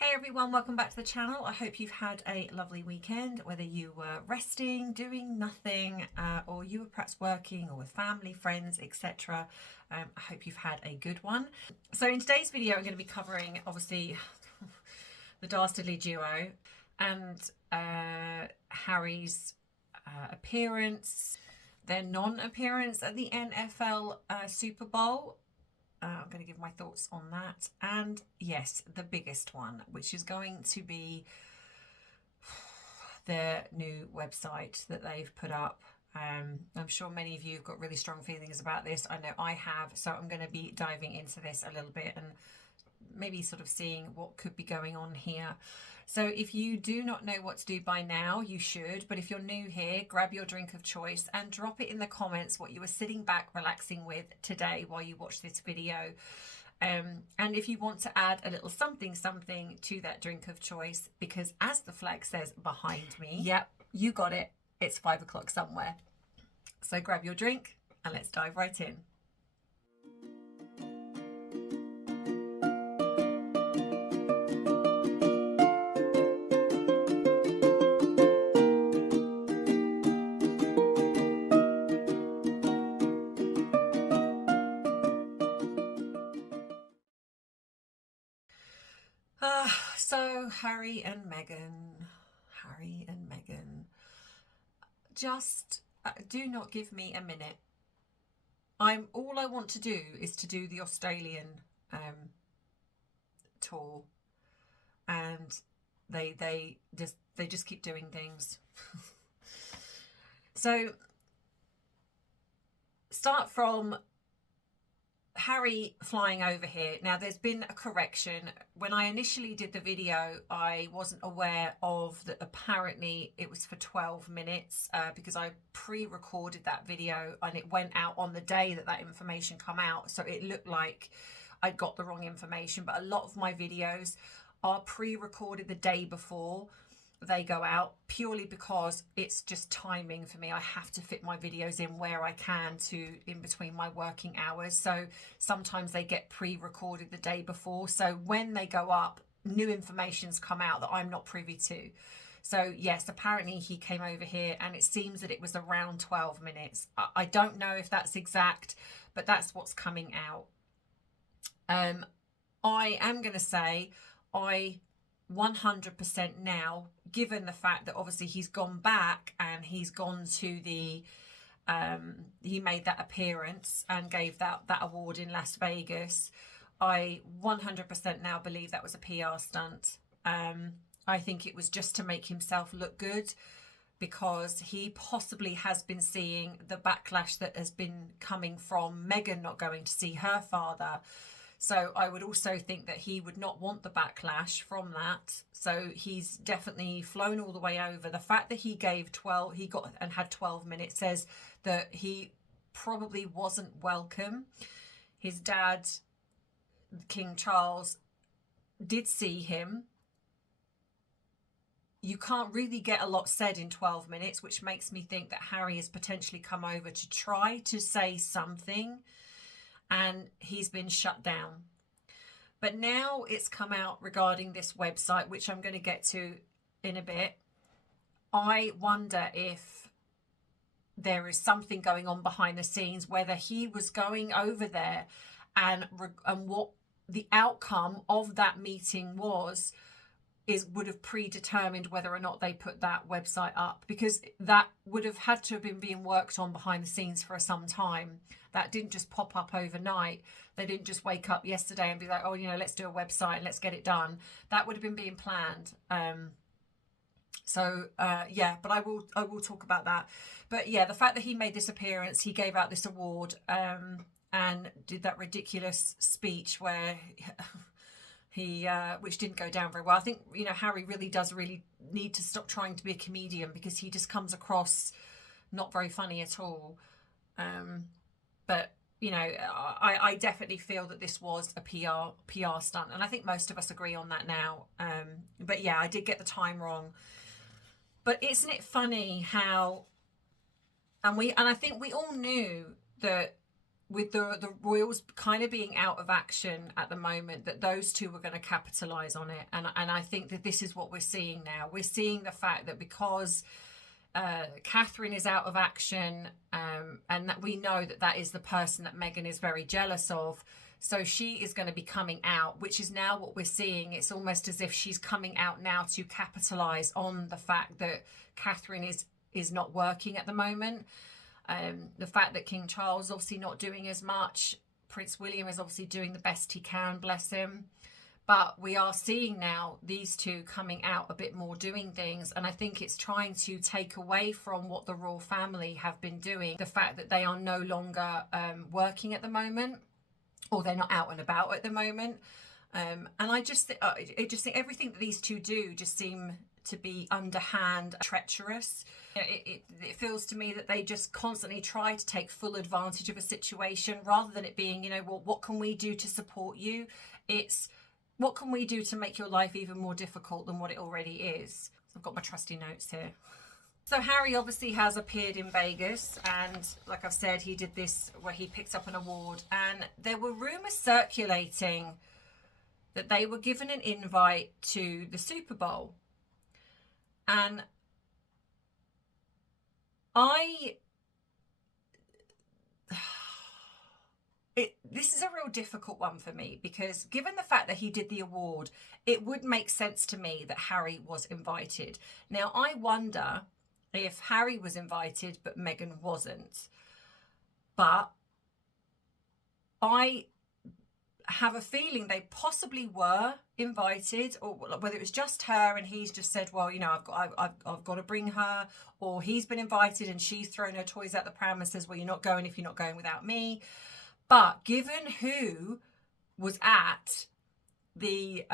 Hey everyone, welcome back to the channel. I hope you've had a lovely weekend, whether you were resting, doing nothing, or you were perhaps working or with family, friends, etc. I hope you've had a good one. So in today's video, I'm going to be covering, obviously, the dastardly duo and Harry's appearance, their non-appearance at the NFL Super Bowl. I'm going to give my thoughts on that. And yes, the biggest one, which is going to be their new website that they've put up. I'm sure many of you have got really strong feelings about this. I know I have. So I'm going to be diving into this a little bit and maybe sort of seeing what could be going on here. So if you do not know what to do by now, you should. But if you're new here, grab your drink of choice and drop it in the comments what you were sitting back relaxing with today while you watch this video. And if you want to add a little something to that drink of choice, because as the flag says behind me, yep, you got it, it's 5 o'clock somewhere. So grab your drink and let's dive right in. So Harry and Meghan, just do not give me a minute. All I want to do is to do the Australian tour, and they just keep doing things. So start from Harry flying over here. Now there's been a correction. When I initially did the video, I wasn't aware of that apparently it was for 12 minutes because I pre-recorded that video and it went out on the day that information come out. So it looked like I got the wrong information, but a lot of my videos are pre-recorded the day before they go out, purely because it's just timing for me. I have to fit my videos in where I can to in between my working hours. So sometimes they get pre-recorded the day before. So when they go up, new information's come out that I'm not privy to. So yes, apparently he came over here and it seems that it was around 12 minutes. I don't know if that's exact, but that's what's coming out. I am going to say I 100% now, given the fact that obviously he's gone back and he's gone to the he made that appearance and gave that award in Las Vegas, I 100% now believe that was a PR stunt. I think it was just to make himself look good, because he possibly has been seeing the backlash that has been coming from Meghan not going to see her father. So I would also think that he would not want the backlash from that. So he's definitely flown all the way over. The fact that he gave 12, he got and had 12 minutes says that he probably wasn't welcome. His dad, King Charles, did see him. You can't really get a lot said in 12 minutes, which makes me think that Harry has potentially come over to try to say something, and he's been shut down. But now it's come out regarding this website, which I'm going to get to in a bit. I wonder if there is something going on behind the scenes, whether he was going over there and what the outcome of that meeting would have predetermined whether or not they put that website up, because that would have had to have been being worked on behind the scenes for some time. That didn't just pop up overnight. They didn't just wake up yesterday and be like, oh, you know, let's do a website and let's get it done. That would have been being planned. Yeah, but I will talk about that. But yeah, the fact that he made this appearance, he gave out this award and did that ridiculous speech where he which didn't go down very well. I think, you know, Harry really does need to stop trying to be a comedian, because he just comes across not very funny at all. But you know, I definitely feel that this was a PR stunt, and I think most of us agree on that now. But yeah, I did get the time wrong. But isn't it funny how, and I think we all knew that with the royals kind of being out of action at the moment, that those two were going to capitalize on it. And I think that this is what we're seeing now. We're seeing the fact that because Catherine is out of action, and that we know that that is the person that Meghan is very jealous of. So she is going to be coming out, which is now what we're seeing. It's almost as if she's coming out now to capitalize on the fact that Catherine is not working at the moment. The fact that King Charles is obviously not doing as much. Prince William is obviously doing the best he can, bless him. But we are seeing now these two coming out a bit more, doing things. And I think it's trying to take away from what the royal family have been doing. The fact that they are no longer working at the moment, or they're not out and about at the moment. And I just think everything that these two do just seem to be underhand, treacherous. It feels to me that they just constantly try to take full advantage of a situation, rather than it being, you know, well, what can we do to support you? It's, what can we do to make your life even more difficult than what it already is? I've got my trusty notes here. So Harry obviously has appeared in Vegas, and like I've said, he did this where he picked up an award, and there were rumours circulating that they were given an invite to the Super Bowl. And this is a real difficult one for me, because given the fact that he did the award, it would make sense to me that Harry was invited. Now, I wonder if Harry was invited but Meghan wasn't. But I have a feeling they possibly were invited, or whether it was just her and he's just said, well, you know, I've got to bring her, or he's been invited and she's thrown her toys out the pram and says, well, you're not going if you're not going without me. But given who was at the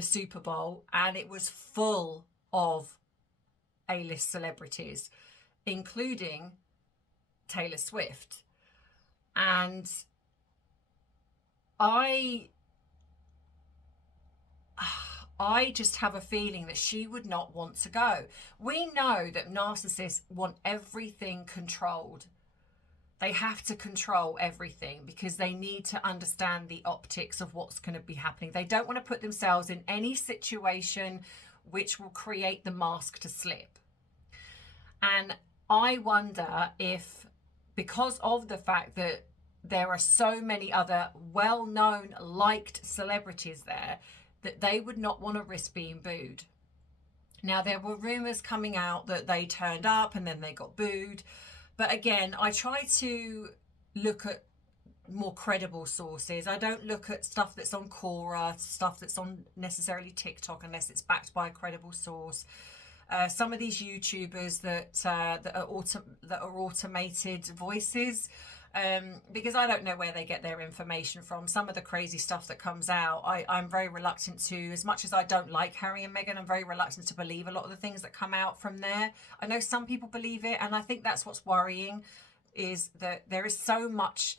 Super Bowl, and it was full of A-list celebrities, including Taylor Swift, and I just have a feeling that she would not want to go. We know that narcissists want everything controlled. They have to control everything because they need to understand the optics of what's going to be happening. They don't want to put themselves in any situation which will create the mask to slip. And I wonder if, because of the fact that there are so many other well-known, liked celebrities there, that they would not want to risk being booed. Now, there were rumours coming out that they turned up and then they got booed. But again, I try to look at more credible sources. I don't look at stuff that's on Quora, stuff that's on necessarily TikTok, unless it's backed by a credible source. Some of these YouTubers that are automated voices, because I don't know where they get their information from. Some of the crazy stuff that comes out, I'm very reluctant to, as much as I don't like Harry and Meghan, I'm very reluctant to believe a lot of the things that come out from there. I know some people believe it, and I think that's what's worrying, is that there is so much,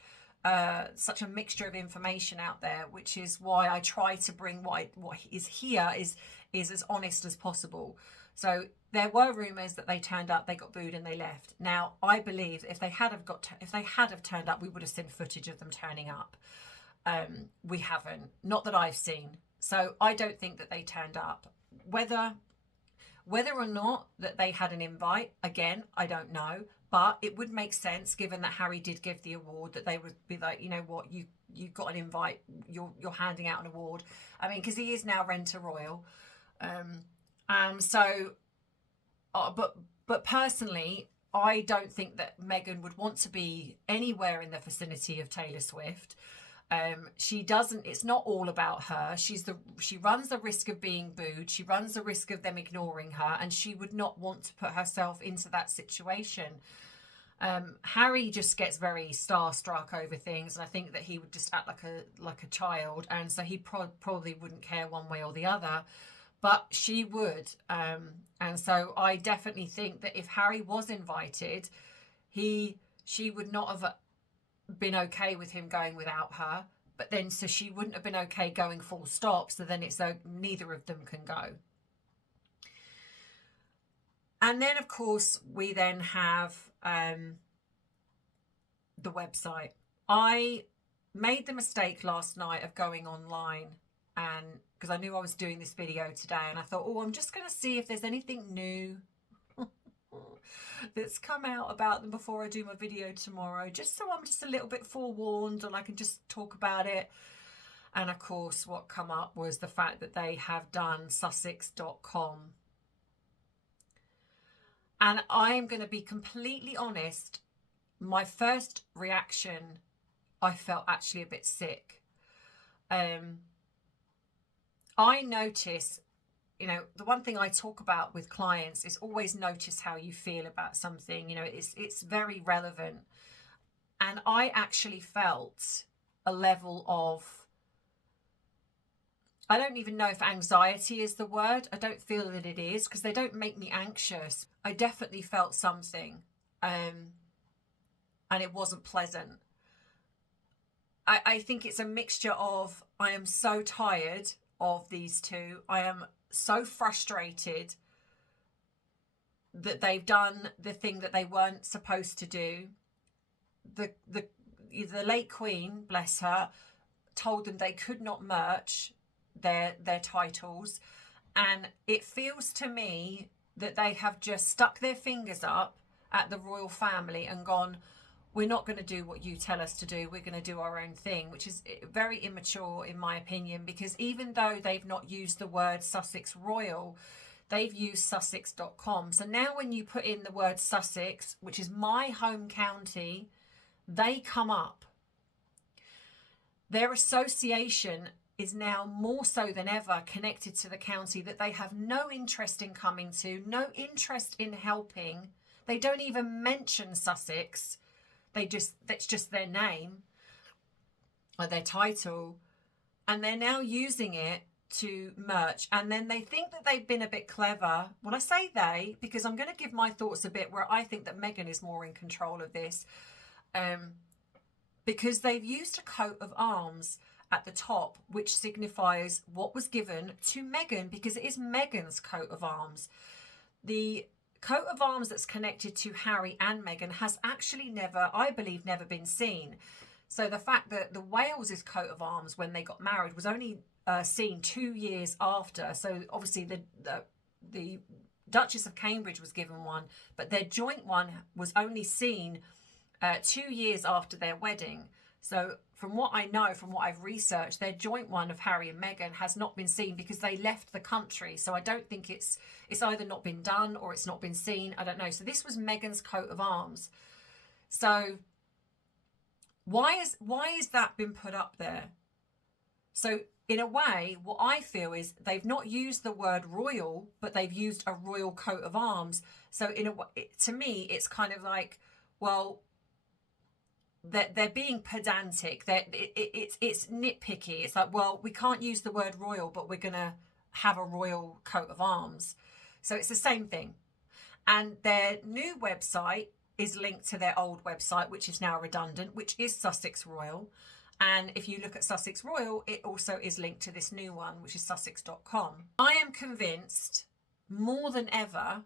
such a mixture of information out there, which is why I try to bring what is here is as honest as possible. So there were rumours that they turned up, they got booed, and they left. Now, I believe if they had have turned up, we would have seen footage of them turning up. We haven't, not that I've seen. So I don't think that they turned up. Whether or not that they had an invite, again, I don't know. But it would make sense, given that Harry did give the award, that they would be like, you know what, you got an invite, you're handing out an award. I mean, because he is now Renter Royal. But personally, I don't think that Meghan would want to be anywhere in the vicinity of Taylor Swift. She doesn't, it's not all about her. She runs the risk of being booed. She runs the risk of them ignoring her, and she would not want to put herself into that situation. Harry just gets very starstruck over things, and I think that he would just act like a child, and so he probably wouldn't care one way or the other. But she would, and so I definitely think that if Harry was invited, she would not have been okay with him going without her. But then, so she wouldn't have been okay going full stop. So then it's like neither of them can go. And then, of course, we then have the website. I made the mistake last night of going online, and because I knew I was doing this video today, and I thought, oh, I'm just going to see if there's anything new that's come out about them before I do my video tomorrow, just so I'm just a little bit forewarned and I can just talk about it. And of course, what come up was the fact that they have done Sussex.com. And I'm going to be completely honest, my first reaction, I felt actually a bit sick. I notice, you know, the one thing I talk about with clients is always notice how you feel about something. You know, it's very relevant. And I actually felt a level of, I don't even know if anxiety is the word. I don't feel that it is, because they don't make me anxious. I definitely felt something, and it wasn't pleasant. I think it's a mixture of, I am so tired of these two. I am so frustrated that they've done the thing that they weren't supposed to do. The late Queen, bless her, told them they could not merch their titles, and it feels to me that they have just stuck their fingers up at the royal family and gone, we're not going to do what you tell us to do, we're going to do our own thing, which is very immature in my opinion, because even though they've not used the word Sussex Royal, they've used Sussex.com. So now when you put in the word Sussex, which is my home county, they come up. Their association is now more so than ever connected to the county that they have no interest in coming to, no interest in helping. They don't even mention Sussex. That's just their name or their title. And they're now using it to merch. And then they think that they've been a bit clever. When I say they, because I'm going to give my thoughts a bit where I think that Meghan is more in control of this. Because they've used a coat of arms at the top, which signifies what was given to Meghan, because it is Meghan's coat of arms. The coat of arms that's connected to Harry and Meghan has actually never, I believe, never been seen. So the fact that the Wales's coat of arms when they got married was only seen 2 years after. So obviously the Duchess of Cambridge was given one, but their joint one was only seen 2 years after their wedding. So from what I know, from what I've researched, their joint one of Harry and Meghan has not been seen because they left the country. So I don't think it's either not been done or it's not been seen. I don't know. So this was Meghan's coat of arms. So why is that been put up there? So in a way, what I feel is they've not used the word royal, but they've used a royal coat of arms. So in a way, to me, it's kind of like, well, they're being pedantic. It's nitpicky. It's like, well, we can't use the word royal, but we're going to have a royal coat of arms. So it's the same thing. And their new website is linked to their old website, which is now redundant, which is Sussex Royal. And if you look at Sussex Royal, it also is linked to this new one, which is Sussex.com. I am convinced more than ever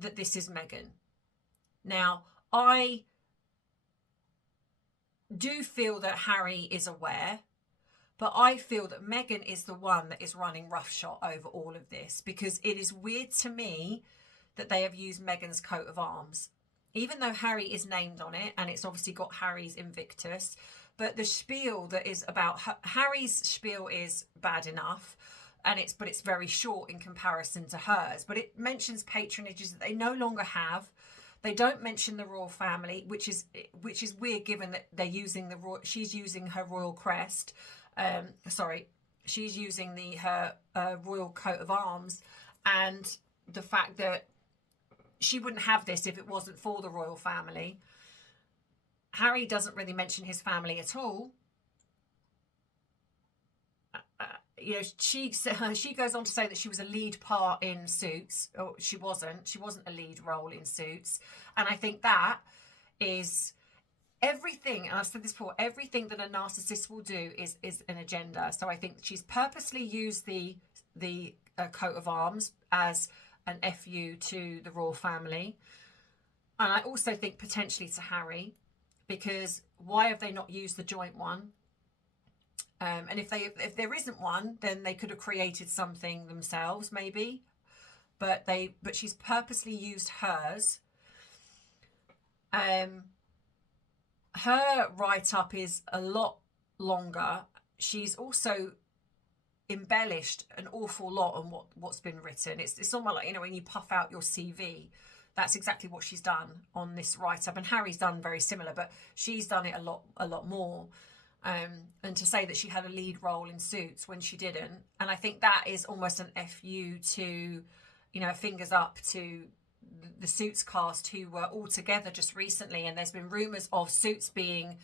that this is Meghan. Now, I do feel that Harry is aware, but I feel that Meghan is the one that is running roughshod over all of this, because it is weird to me that they have used Meghan's coat of arms, even though Harry is named on it and it's obviously got Harry's Invictus. But the spiel that is about Harry's spiel is bad enough, and it's very short in comparison to hers. But it mentions patronages that they no longer have. They don't mention the royal family, which is weird, given that they're using she's using her royal crest. She's using her royal coat of arms, and the fact that she wouldn't have this if it wasn't for the royal family. Harry doesn't really mention his family at all. You know, she goes on to say that she was a lead part in Suits. Oh, she wasn't a lead role in Suits. And I think that is everything, and I've said this before, everything that a narcissist will do is an agenda. So I think she's purposely used the coat of arms as an FU to the royal family. And I also think potentially to Harry, because why have they not used the joint one? And if there isn't one, then they could have created something themselves, maybe. But she's purposely used hers. Her write-up is a lot longer. She's also embellished an awful lot on what's been written. It's almost like, you know, when you puff out your CV, that's exactly what she's done on this write-up. And Harry's done very similar, but she's done it a lot more. And to say that she had a lead role in Suits when she didn't, and I think that is almost an FU to, you know, fingers up to the Suits cast who were all together just recently, and there's been rumours of Suits being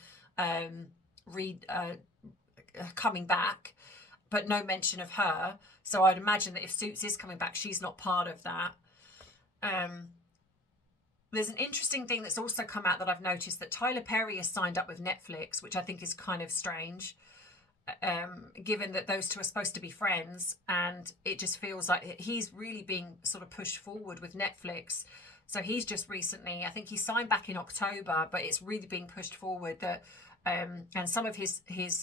coming back, but no mention of her. So I'd imagine that if Suits is coming back, she's not part of that. There's an interesting thing that's also come out that I've noticed, that Tyler Perry has signed up with Netflix, which I think is kind of strange, given that those two are supposed to be friends, and it just feels like he's really being sort of pushed forward with Netflix. So he's just recently, I think he signed back in October, but it's really being pushed forward that, and some of his things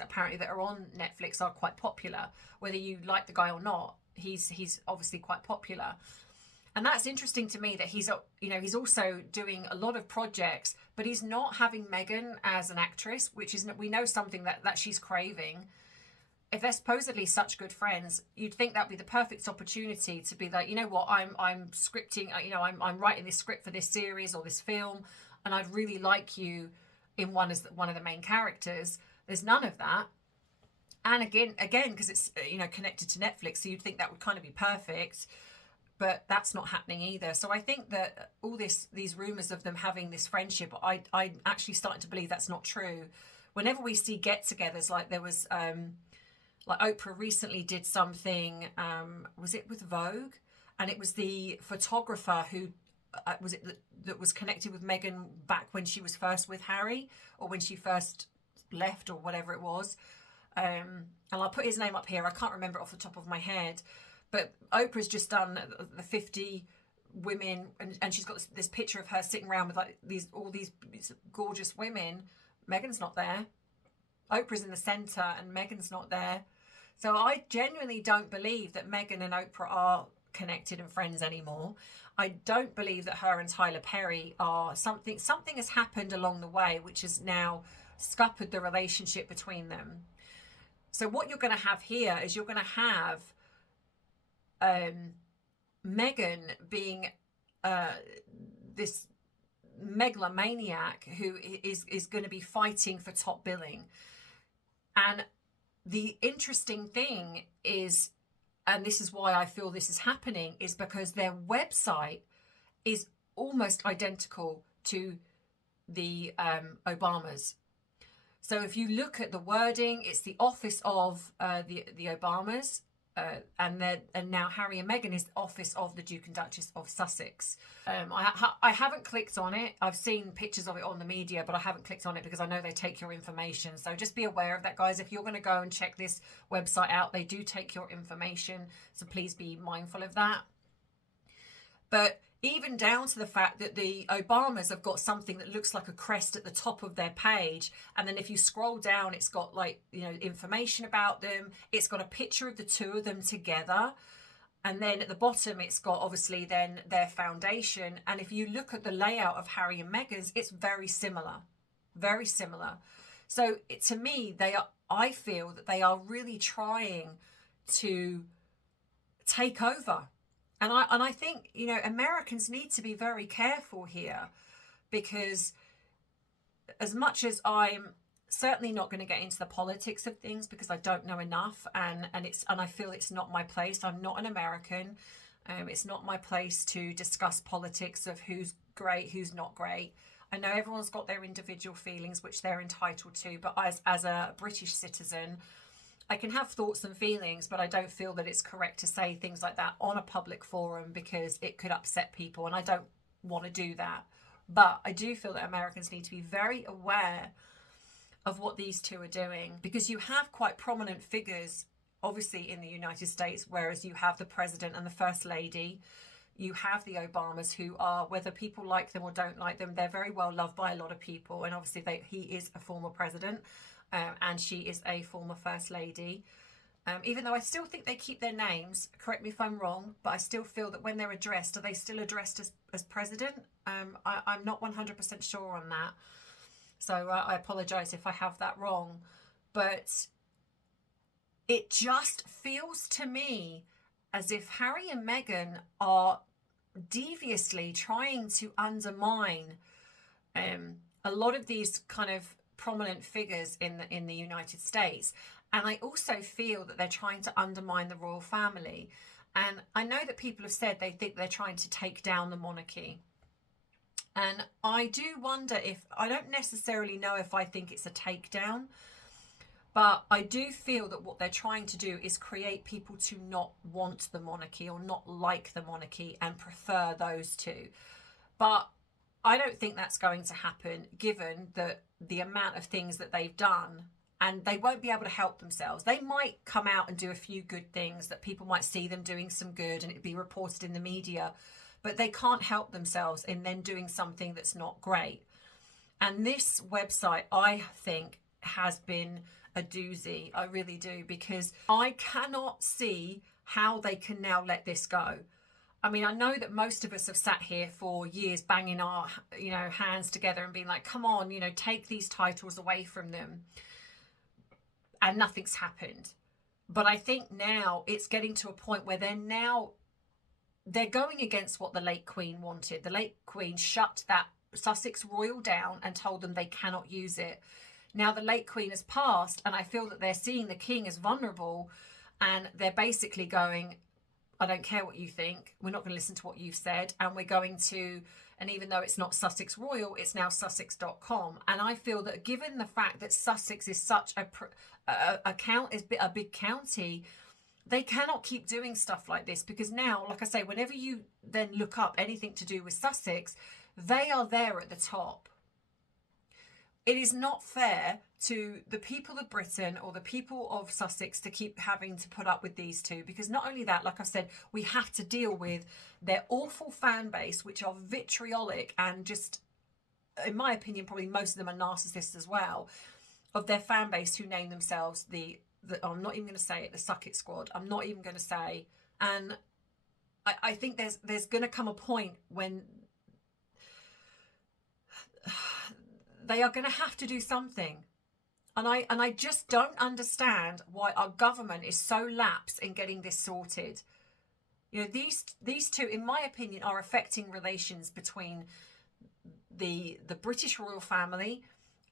apparently that are on Netflix are quite popular. Whether you like the guy or not, he's obviously quite popular. And that's interesting to me, that he's, you know, he's also doing a lot of projects, but he's not having Meghan as an actress, which is, we know something that she's craving. If they're supposedly such good friends, you'd think that'd be the perfect opportunity to be like, you know what, I'm scripting, you know, I'm writing this script for this series or this film, and I'd really like you in one of the main characters. There's none of that. And again, because it's, you know, connected to Netflix, so you'd think that would kind of be perfect. But that's not happening either. So I think that all these rumours of them having this friendship, I'm actually starting to believe that's not true. Whenever we see get-togethers, like there was, like Oprah recently did something, was it with Vogue? And it was the photographer who, that was connected with Meghan back when she was first with Harry, or when she first left, or whatever it was. And I'll put his name up here. I can't remember it off the top of my head. But Oprah's just done the 50 women, and she's got this picture of her sitting around with like all these gorgeous women. Meghan's not there. Oprah's in the centre and Meghan's not there. So I genuinely don't believe that Meghan and Oprah are connected and friends anymore. I don't believe that her and Tyler Perry are something has happened along the way which has now scuppered the relationship between them. So what you're going to have here is you're going to have Meghan being this megalomaniac who is going to be fighting for top billing. And the interesting thing is, and this is why I feel this is happening, is because their website is almost identical to the Obamas. So if you look at the wording, it's the office of the Obamas. And now Harry and Meghan is the office of the Duke and Duchess of Sussex. I haven't clicked on it. I've seen pictures of it on the media, but I haven't clicked on it because I know they take your information. So just be aware of that, guys. If you're going to go and check this website out, they do take your information. So please be mindful of that. But even down to the fact that the Obamas have got something that looks like a crest at the top of their page. And then if you scroll down, it's got like, you know, information about them. It's got a picture of the two of them together. And then at the bottom, it's got obviously then their foundation. And if you look at the layout of Harry and Meghan's, it's very similar, very similar. So to me, I feel that they are really trying to take over. And I think, you know, Americans need to be very careful here, because as much as I'm certainly not going to get into the politics of things because I don't know enough, and I feel it's not my place. I'm not an American. It's not my place to discuss politics of who's great, who's not great. I know everyone's got their individual feelings, which they're entitled to, but as a British citizen, I can have thoughts and feelings, but I don't feel that it's correct to say things like that on a public forum because it could upset people, and I don't want to do that. But I do feel that Americans need to be very aware of what these two are doing, because you have quite prominent figures, obviously, in the United States, whereas you have the president and the first lady. you have the Obamas, who are, whether people like them or don't like them, they're very well loved by a lot of people. And obviously he is a former president, and she is a former first lady. Even though I still think they keep their names, correct me if I'm wrong, but I still feel that when they're addressed, are they still addressed as president? I'm not 100% sure on that. So I apologize if I have that wrong. But it just feels to me as if Harry and Meghan are deviously trying to undermine a lot of these kind of prominent figures in the United States. And I also feel that they're trying to undermine the royal family. And I know that people have said they think they're trying to take down the monarchy. And I do wonder if, I don't necessarily know if I think it's a takedown, but I do feel that what they're trying to do is create people to not want the monarchy or not like the monarchy and prefer those two. But I don't think that's going to happen, given that the amount of things that they've done, and they won't be able to help themselves. They might come out and do a few good things that people might see them doing some good and it'd be reported in the media, but they can't help themselves in then doing something that's not great. And this website, I think, has been a doozy. I really do, because I cannot see how they can now let this go. I mean, I know that most of us have sat here for years banging our, hands together and being like, come on, take these titles away from them. And nothing's happened. But I think now it's getting to a point where they're going against what the late Queen wanted. The late Queen shut that Sussex royal down and told them they cannot use it. Now the late Queen has passed, and I feel that they're seeing the King as vulnerable, and they're basically going, I don't care what you think, we're not going to listen to what you've said, and we're going to, and even though it's not Sussex Royal, it's now Sussex.com. And I feel that given the fact that Sussex is such a big county, they cannot keep doing stuff like this, because now, like I say, whenever you then look up anything to do with Sussex, they are there at the top. It is not fair to the people of Britain or the people of Sussex to keep having to put up with these two, because not only that, like I said, we have to deal with their awful fan base, which are vitriolic and just, in my opinion, probably most of them are narcissists as well, of their fan base who name themselves I'm not even going to say it, the Suck It Squad. I'm not even going to say. And I think there's going to come a point when they are going to have to do something. And I just don't understand why our government is so lax in getting this sorted. These two, in my opinion, are affecting relations between the British royal family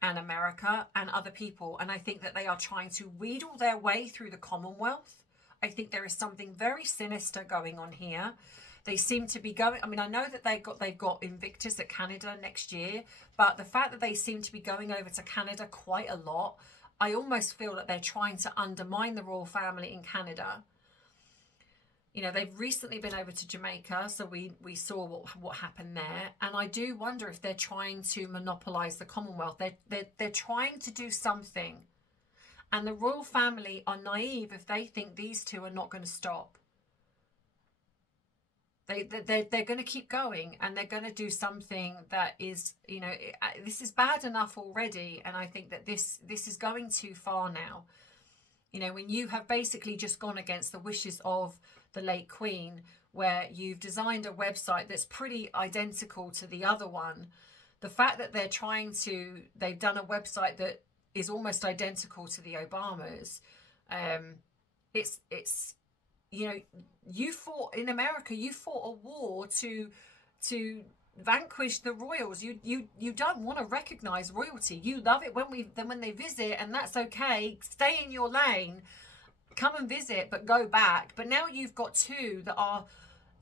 and America and other people. And I think that they are trying to wheedle their way through the Commonwealth. I think there is something very sinister going on here. They seem to be going, I mean, I know that they've got Invictus at Canada next year, but the fact that they seem to be going over to Canada quite a lot, I almost feel that they're trying to undermine the royal family in Canada. They've recently been over to Jamaica, so we saw what happened there. And I do wonder if they're trying to monopolise the Commonwealth. They're trying to do something. And the royal family are naive if they think these two are not going to stop. They're going to keep going, and they're going to do something that is, this is bad enough already. And I think that this is going too far now. When you have basically just gone against the wishes of the late Queen, where you've designed a website that's pretty identical to the other one. The fact that they've done a website that is almost identical to the Obamas. It's you fought in America, you fought a war to vanquish the royals. You don't want to recognize royalty. You love it when they visit, and that's okay. Stay in your lane. Come and visit, but go back. But now you've got two that are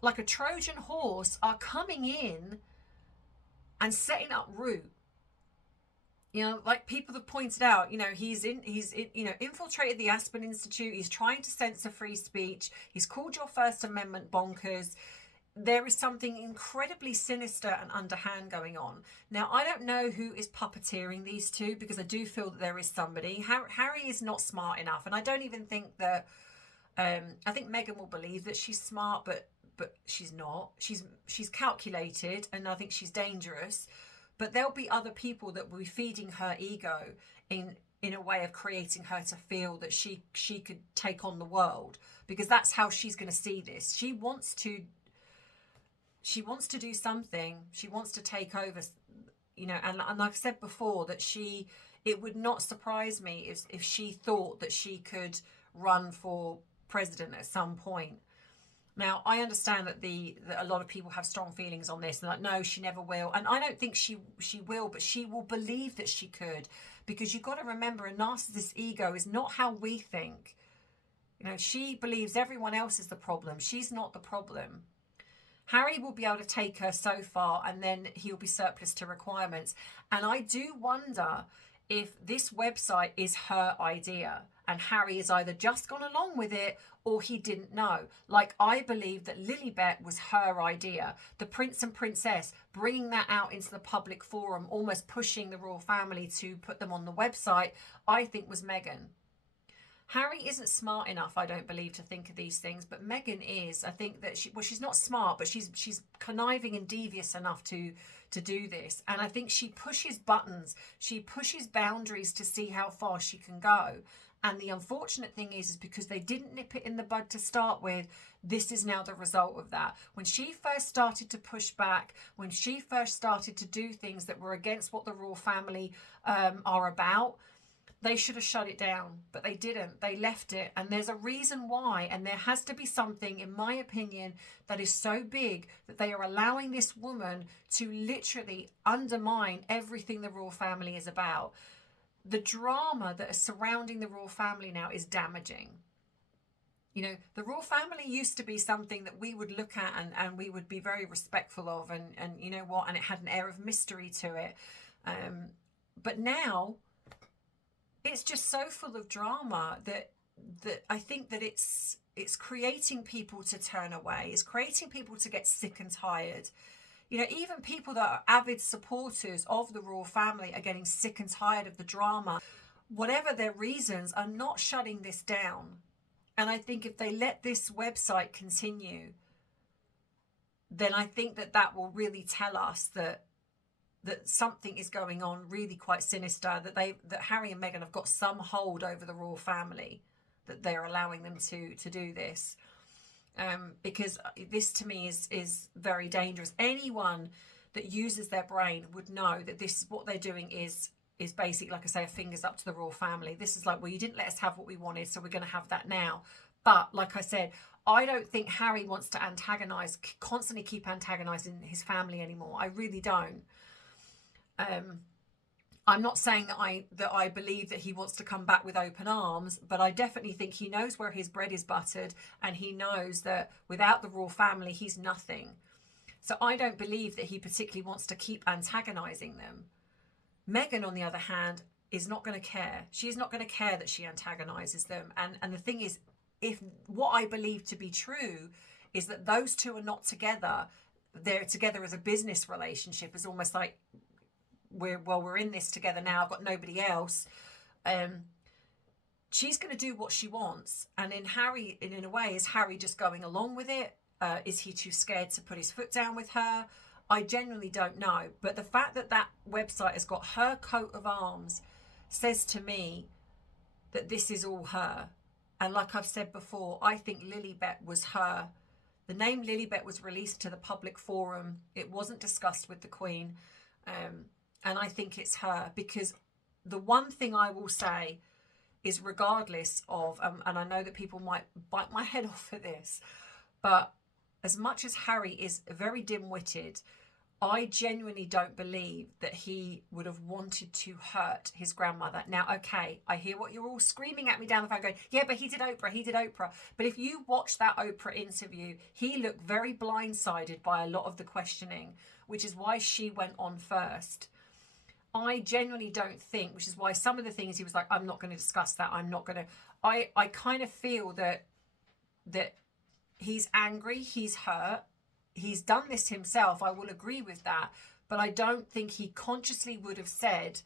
like a Trojan horse, are coming in and setting up root. Like people have pointed out, he's infiltrated the Aspen Institute. He's trying to censor free speech. He's called your First Amendment bonkers. There is something incredibly sinister and underhand going on. Now, I don't know who is puppeteering these two, because I do feel that there is somebody. Harry is not smart enough, and I don't even think that. I think Meghan will believe that she's smart, but but she's not. She's calculated, and I think she's dangerous. But there'll be other people that will be feeding her ego in a way of creating her to feel that she could take on the world, because that's how she's going to see this. She wants to do something. She wants to take over, you know, and I've said before that it would not surprise me if she thought that she could run for president at some point. Now, I understand that that a lot of people have strong feelings on this, and like, no, she never will. And I don't think she will, but she will believe that she could, because you've got to remember, a narcissist's ego is not how we think. You know, she believes everyone else is the problem. She's not the problem. Harry will be able to take her so far, and then he'll be surplus to requirements. And I do wonder if this website is her idea, and Harry has either just gone along with it or he didn't know. Like, I believe that Lilibet was her idea. The prince and princess, bringing that out into the public forum, almost pushing the royal family to put them on the website, I think was Meghan. Harry isn't smart enough, I don't believe, to think of these things, but Meghan is. I think that she's not smart, but she's conniving and devious enough to do this. And I think she pushes buttons. She pushes boundaries to see how far she can go. And the unfortunate thing is because they didn't nip it in the bud to start with, this is now the result of that. When she first started to push back, when she first started to do things that were against what the royal family are about, they should have shut it down, but they didn't. They left it, and there's a reason why, and there has to be something, in my opinion, that is so big that they are allowing this woman to literally undermine everything the royal family is about. The drama that is surrounding the royal family now is damaging. You know, the royal family used to be something that we would look at and we would be very respectful of, and you know what, and it had an air of mystery to it. But now it's just so full of drama that I think that it's creating people to turn away. It's creating people to get sick and tired. You know, even people that are avid supporters of the royal family are getting sick and tired of the drama. Whatever their reasons, are not shutting this down. And I think if they let this website continue, then I think that will really tell us that something is going on really quite sinister, that Harry and Meghan have got some hold over the royal family, that they're allowing them to do this. Because this to me is very dangerous. Anyone that uses their brain would know that this, what they're doing is basically, like I say, a fingers up to the royal family. This is like, well, you didn't let us have what we wanted, so we're going to have that now. But like I said, I don't think Harry wants to constantly keep antagonizing his family anymore. I really don't. I'm not saying that I believe that he wants to come back with open arms, but I definitely think he knows where his bread is buttered, and he knows that without the royal family, he's nothing. So I don't believe that he particularly wants to keep antagonizing them. Meghan, on the other hand, is not going to care. She's not going to care that she antagonizes them. And the thing is, if what I believe to be true is that those two are not together, they're together as a business relationship, is almost like, we're in this together now, I've got nobody else. She's going to do what she wants. And in a way, is Harry just going along with it? Is he too scared to put his foot down with her? I genuinely don't know. But the fact that website has got her coat of arms says to me that this is all her. And like I've said before, I think Lilibet was her. The name Lilibet was released to the public forum. It wasn't discussed with the Queen. And I think it's her, because the one thing I will say is, regardless of, and I know that people might bite my head off for this, but as much as Harry is very dim-witted, I genuinely don't believe that he would have wanted to hurt his grandmother. Now, okay, I hear what you're all screaming at me down the phone going, yeah, but he did Oprah. But if you watch that Oprah interview, he looked very blindsided by a lot of the questioning, which is why she went on first. I genuinely don't think, which is why some of the things he was like, I'm not going to discuss that. I kind of feel that he's angry, he's hurt, he's done this himself. I will agree with that. But I don't think he consciously would have said,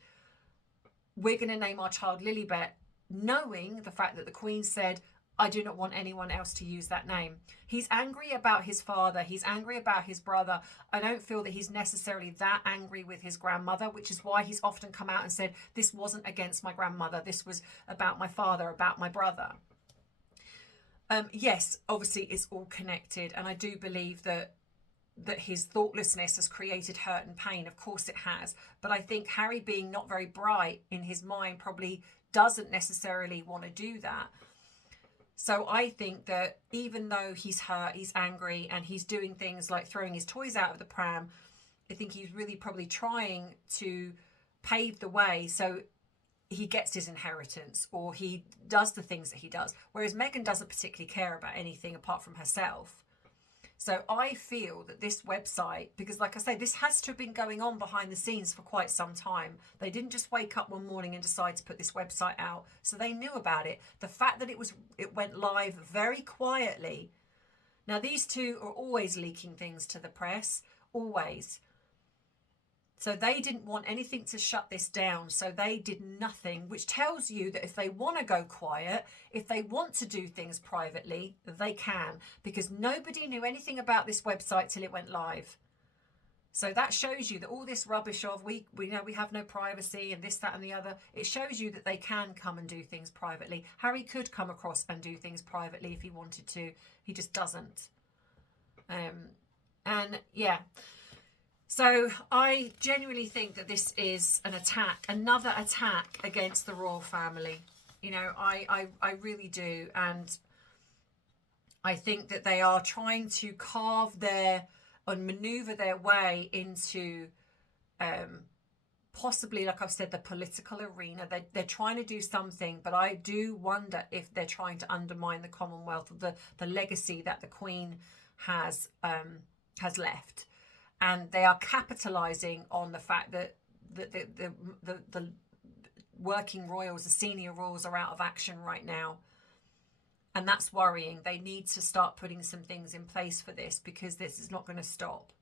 we're going to name our child Lilibet, knowing the fact that the Queen said, I do not want anyone else to use that name. He's angry about his father. He's angry about his brother. I don't feel that he's necessarily that angry with his grandmother, which is why he's often come out and said, this wasn't against my grandmother. This was about my father, about my brother. Yes, obviously it's all connected. And I do believe that his thoughtlessness has created hurt and pain. Of course it has. But I think Harry being not very bright in his mind probably doesn't necessarily want to do that. So I think that even though he's hurt, he's angry, and he's doing things like throwing his toys out of the pram, I think he's really probably trying to pave the way so he gets his inheritance, or he does the things that he does. Whereas Meghan doesn't particularly care about anything apart from herself. So I feel that this website, because like I say, this has to have been going on behind the scenes for quite some time. They didn't just wake up one morning and decide to put this website out. So they knew about it. The fact that it went live very quietly. Now, these two are always leaking things to the press, always. So they didn't want anything to shut this down. So they did nothing, which tells you that if they want to go quiet, if they want to do things privately, they can, because nobody knew anything about this website till it went live. So that shows you that all this rubbish of we know we have no privacy and this, that and the other, it shows you that they can come and do things privately. Harry could come across and do things privately if he wanted to. He just doesn't. And yeah. So I genuinely think that this is an attack, another attack against the royal family. You know, I really do. And I think that they are trying to carve and maneuver their way into possibly, like I've said, the political arena. They're trying to do something, but I do wonder if they're trying to undermine the Commonwealth, the legacy that the Queen has left. And they are capitalising on the fact that the working royals, the senior royals, are out of action right now. And that's worrying. They need to start putting some things in place for this, because this is not going to stop.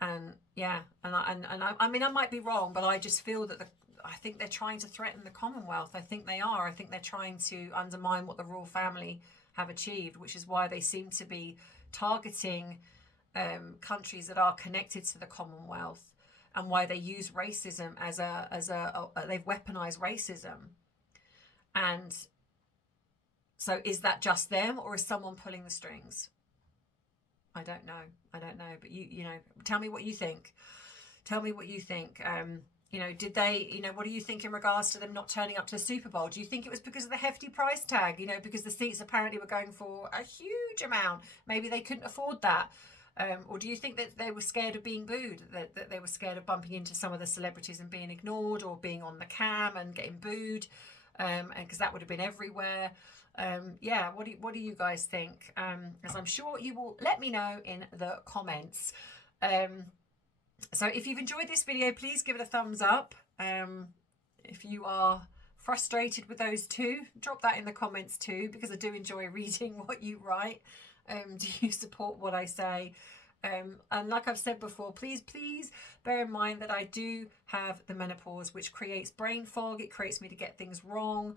And yeah, I mean, I might be wrong, but I just feel that I think they're trying to threaten the Commonwealth. I think they are. I think they're trying to undermine what the royal family have achieved, which is why they seem to be targeting countries that are connected to the Commonwealth, and why they use racism as they've weaponized racism. And so is that just them, or is someone pulling the strings? I don't know. But you know, tell me what you think. Tell me what you think. You know, did they, you know, what do you think in regards to them not turning up to the Super Bowl? Do you think it was because of the hefty price tag? You know, because the seats apparently were going for a huge amount. Maybe they couldn't afford that. Or do you think that they were scared of being booed, that they were scared of bumping into some of the celebrities and being ignored, or being on the cam and getting booed? And because that would have been everywhere. Yeah, what do you guys think? As I'm sure you will let me know in the comments. So if you've enjoyed this video, please give it a thumbs up. If you are frustrated with those two, drop that in the comments too, because I do enjoy reading what you write. Do you support what I say? And like I've said before, please bear in mind that I do have the menopause, which creates brain fog. It creates me to get things wrong.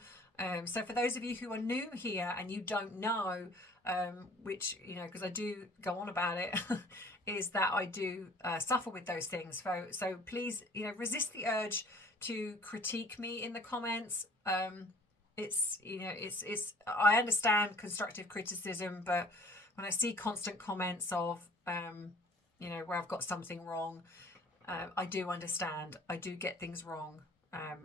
So for those of you who are new here and you don't know, which, you know, because I do go on about it, is that I do suffer with those things. So please, you know, resist the urge to critique me in the comments. It's, you know, it's I understand constructive criticism, but when I see constant comments of, you know, where I've got something wrong, I do understand. I do get things wrong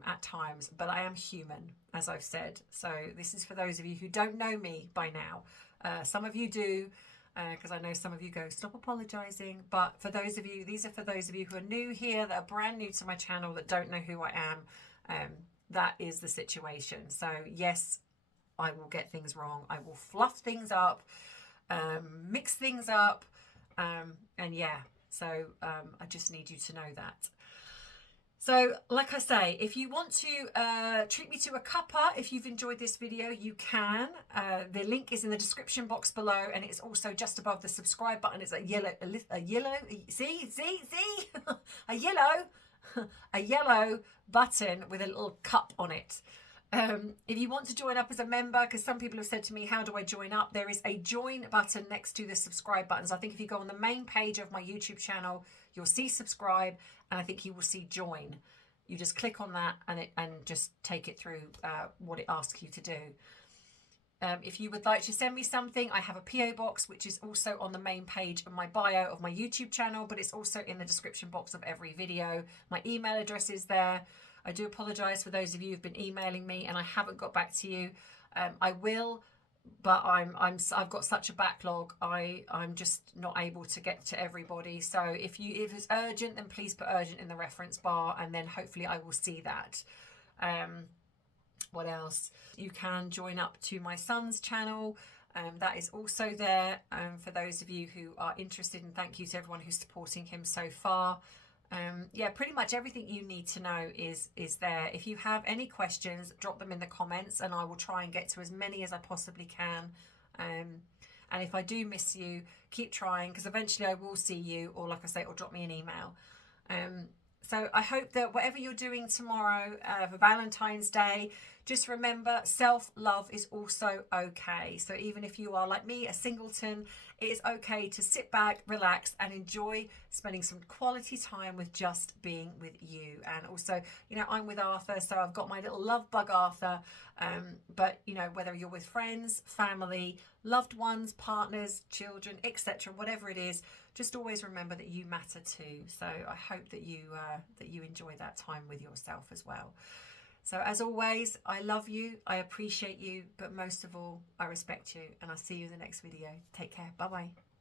at times, but I am human, as I've said. So this is for those of you who don't know me by now. Some of you do, because I know some of you go, stop apologizing. But for those of you, these are for those of you who are new here, that are brand new to my channel, that don't know who I am. That is the situation. So yes, I will get things wrong. I will fluff things up, mix things up, and yeah, so I just need you to know that. So like I say, if you want to treat me to a cuppa, if you've enjoyed this video, you can. The link is in the description box below, and it's also just above the subscribe button. It's a yellow, see, a yellow button with a little cup on it. If you want to join up as a member, because some people have said to me, how do I join up? There is a join button next to the subscribe buttons. I think if you go on the main page of my YouTube channel, you'll see subscribe, and I think you will see join. You just click on that and just take it through what it asks you to do. If you would like to send me something, I have a PO box, which is also on the main page of my bio of my YouTube channel, but it's also in the description box of every video. My email address is there. I do apologise for those of you who've been emailing me and I haven't got back to you. I will, but I've got such a backlog. I'm just not able to get to everybody. So if it's urgent, then please put urgent in the reference bar, and then hopefully I will see that. What else? You can join up to my son's channel. That is also there for those of you who are interested, and thank you to everyone who's supporting him so far. Yeah, pretty much everything you need to know is there. If you have any questions, drop them in the comments and I will try and get to as many as I possibly can. And if I do miss you, keep trying, because eventually I will see you, or like I say, or drop me an email. So I hope that whatever you're doing tomorrow for Valentine's Day, just remember self-love is also okay. So even if you are like me, a singleton, it is okay to sit back, relax and enjoy spending some quality time with just being with you. And also, you know, I'm with Arthur, so I've got my little love bug Arthur. But, you know, whether you're with friends, family, loved ones, partners, children, etc., whatever it is, just always remember that you matter too. So I hope that you enjoy that time with yourself as well. So as always, I love you, I appreciate you, but most of all, I respect you, and I'll see you in the next video. Take care. Bye-bye.